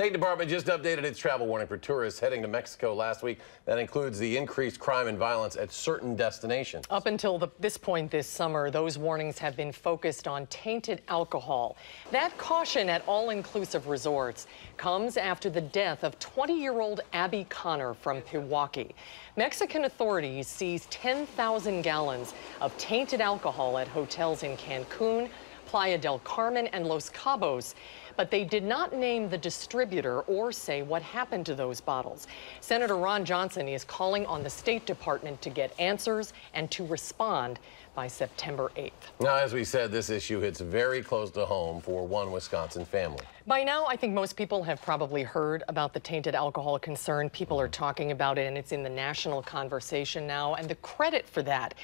State Department just updated its travel warning for tourists heading to Mexico last week. That includes the increased crime and violence at certain destinations. Up until this point this summer, those warnings have been focused on tainted alcohol. That caution at all-inclusive resorts comes after the death of 20-year-old Abbey Connor from Pewaukee. Mexican authorities seized 10,000 gallons of tainted alcohol at hotels in Cancun, Playa del Carmen, and Los Cabos. But they did not name the distributor or say what happened to those bottles. Senator Ron Johnson is calling on the State Department to get answers and to respond by September 8th. Now, as we said, this issue hits very close to home for one Wisconsin family. By now, I think most people have probably heard about the tainted alcohol concern. People are talking about it, and it's in the national conversation now. And the credit for that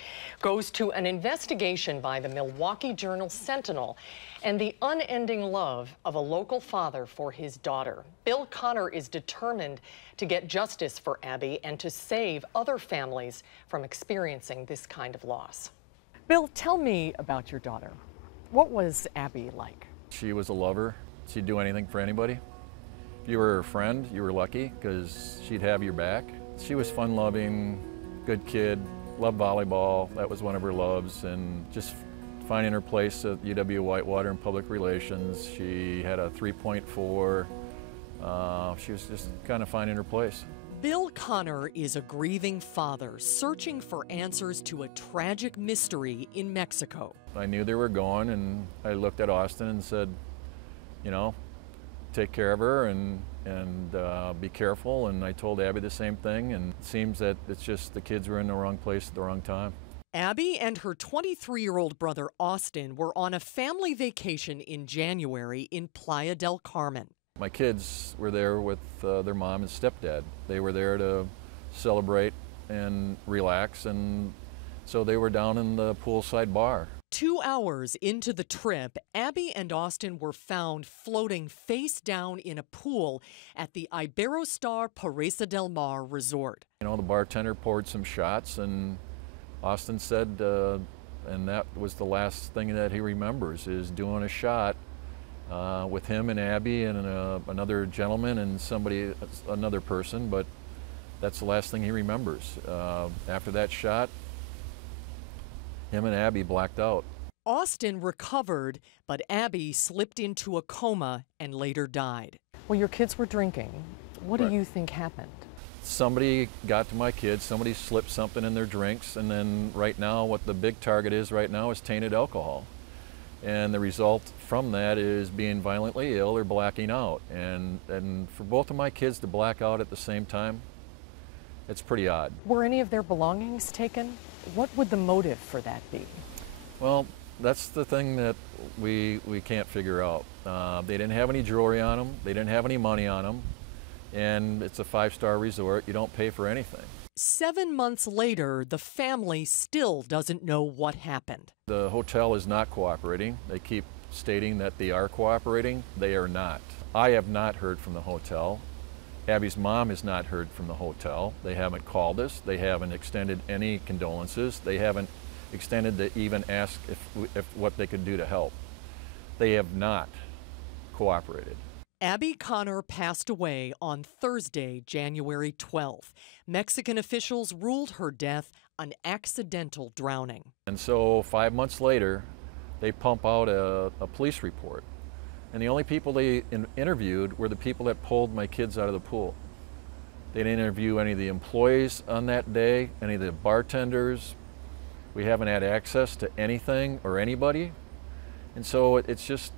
goes to an investigation by the Milwaukee Journal-Sentinel and the unending love of a local father for his daughter. Bill Connor is determined to get justice for Abbey and to save other families from experiencing this kind of loss. Bill, tell me about your daughter. What was Abbey like? She was a lover. She'd do anything for anybody. If you were her friend, you were lucky because she'd have your back. She was fun-loving, good kid, loved volleyball. That was one of her loves, and just finding her place at UW-Whitewater in public relations. She had a 3.4. She was just kind of finding her place. Bill Connor is a grieving father searching for answers to a tragic mystery in Mexico. I knew they were going, and I looked at Austin and said, you know, take care of her and be careful. And I told Abbey the same thing, and it seems that it's just the kids were in the wrong place at the wrong time. Abbey and her 23-year-old brother Austin were on a family vacation in January in Playa del Carmen. My kids were there with their mom and stepdad. They were there to celebrate and relax, and so they were down in the poolside bar. 2 hours into the trip, Abbey and Austin were found floating face down in a pool at the theIberostarParaisoDel resort. You know, the bartender poured some shots, and Austin said, and that was the last thing that he remembers, is doing a shot with him and Abbey and another gentleman and another person, but that's the last thing he remembers. After that shot, him and Abbey blacked out. Austin recovered, but Abbey slipped into a coma and later died. Well, your kids were drinking. What do you think happened? Somebody got to my kids, somebody slipped something in their drinks, and then right now what the big target is right now is tainted alcohol. And the result from that is being violently ill or blacking out. And for both of my kids to black out at the same time, it's pretty odd. Were any of their belongings taken? What would the motive for that be? Well, that's the thing that we can't figure out. They didn't have any jewelry on them, they didn't have any money on them, and it's a 5-star resort. You don't pay for anything. 7 months later, the family still doesn't know what happened. The hotel is not cooperating. They keep stating that they are cooperating. They are not. I have not heard from the hotel. Abbey's mom has not heard from the hotel. They haven't called us. They haven't extended any condolences. They haven't extended to even ask if what they could do to help. They have not cooperated. Abbey Connor passed away on Thursday, January 12th. Mexican officials ruled her death an accidental drowning. And so 5 months later, they pump out a police report. And the only people they interviewed were the people that pulled my kids out of the pool. They didn't interview any of the employees on that day, any of the bartenders. We haven't had access to anything or anybody. And so it's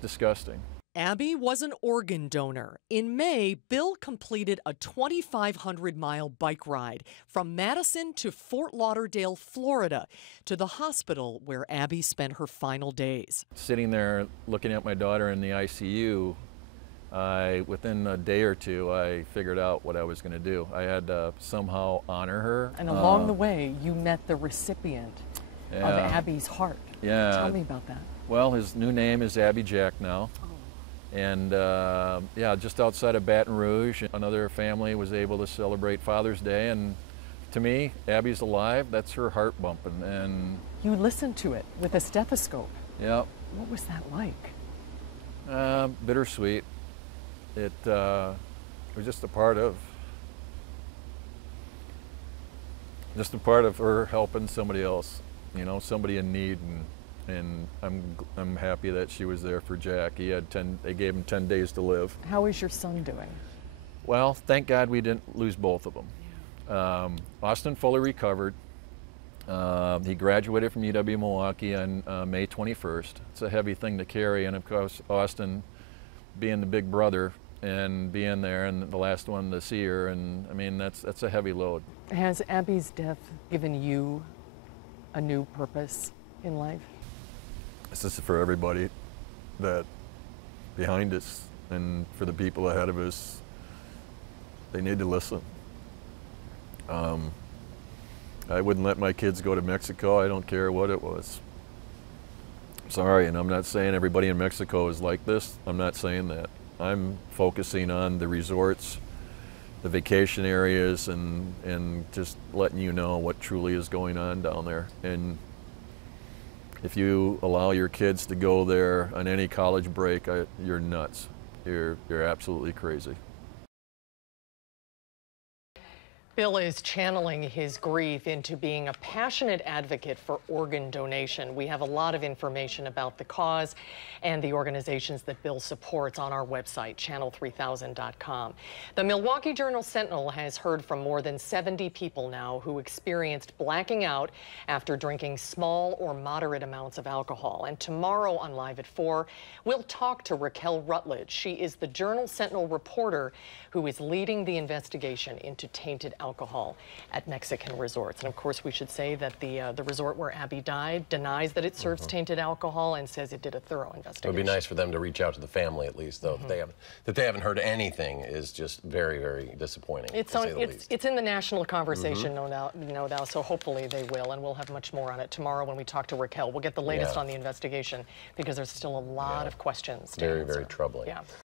disgusting. Abbey was an organ donor. In May, Bill completed a 2,500-mile bike ride from Madison to Fort Lauderdale, Florida, to the hospital where Abbey spent her final days. Sitting there looking at my daughter in the ICU, within a day or two, I figured out what I was going to do. I had to somehow honor her. And along the way, you met the recipient of Abbey's heart. Yeah. Tell me about that. Well, his new name is Abbey Jack now. And yeah, just outside of Baton Rouge, another family was able to celebrate Father's Day, and to me, Abbey's alive. That's her heart bumping. And you listened to it with a stethoscope. Yeah. What was that like? Bittersweet. It was just a part of her helping somebody else, you know, somebody in need, and I'm happy that she was there for Jack. They gave him 10 days to live. How is your son doing? Well, thank God we didn't lose both of them. Austin fully recovered. He graduated from UW Milwaukee on May 21st. It's a heavy thing to carry, and of course Austin, being the big brother and being there and the last one to see her, and I mean that's a heavy load. Has Abby's death given you a new purpose in life? This is for everybody that behind us and for the people ahead of us. They need to listen. I wouldn't let my kids go to Mexico. I don't care what it was. Sorry, and I'm not saying everybody in Mexico is like this. I'm not saying that. I'm focusing on the resorts, the vacation areas, and just letting you know what truly is going on down there. And if you allow your kids to go there on any college break, you're nuts. You're absolutely crazy. Bill is channeling his grief into being a passionate advocate for organ donation. We have a lot of information about the cause and the organizations that Bill supports on our website, channel3000.com. The Milwaukee Journal-Sentinel has heard from more than 70 people now who experienced blacking out after drinking small or moderate amounts of alcohol. And tomorrow on Live at 4, we'll talk to Raquel Rutledge. She is the Journal-Sentinel reporter who is leading the investigation into tainted alcohol at Mexican resorts. And of course, we should say that the resort where Abbey died denies that it serves tainted alcohol and says it did a thorough investigation. It would be nice for them to reach out to the family at least, though. That they haven't heard anything is just very, very disappointing. It's in the national conversation, no doubt. So hopefully they will, and we'll have much more on it tomorrow when we talk to Raquel. We'll get the latest on the investigation because there's still a lot of questions to answer. Very troubling. Yeah.